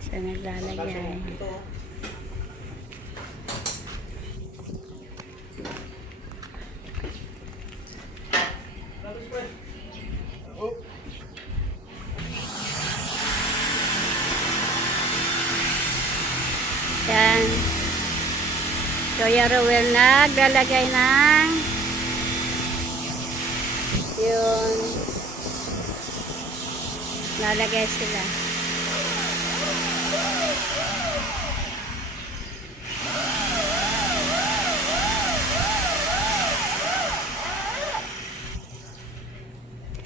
Siya naglalagay. Yan. Kuya Rowel naglalagay ng yun. Lalagay sila.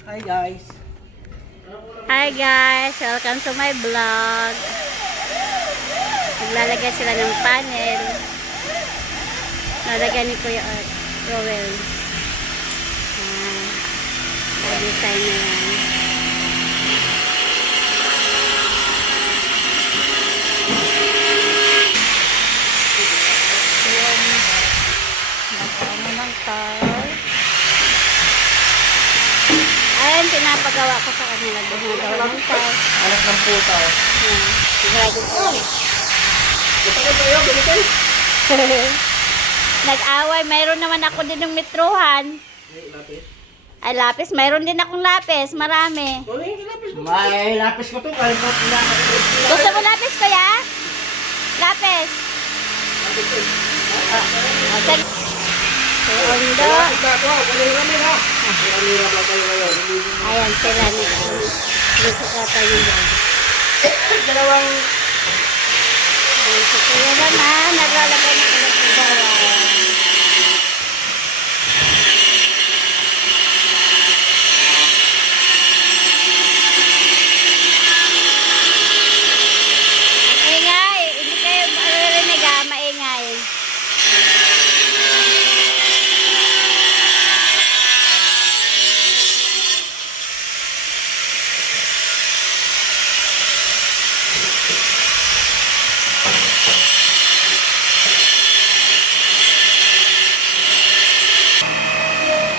Hi guys. Hi guys, welcome to my vlog. Naglalagay sila ng panel. Nalagyan ni Kuya Rowel. Design na yan. Ayan. Nagkano ng tar. Ayan, pinapagawa ko sa kanila. Gumagawa ng tar. Anak ng puta. Sigurado ko. Gusto ko tayo, gamitin. Nag-away. Mayroon naman ako din ng metrohan. Ay, lapis. Mayroon din akong lapis. Marami. May lapis ko to. Gusto mo lapis, kuya? Lapis. Ondo. Ayan, sila nito. Dito ka tayo yan. Dalawang Dito kuya naman. Naglalagay ng pinagagawa. Maingay. Hindi kayo maririnig ha. Maingay.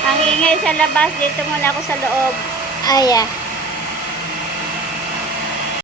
Ang ingay sa labas, dito muna ako sa loob. Ay,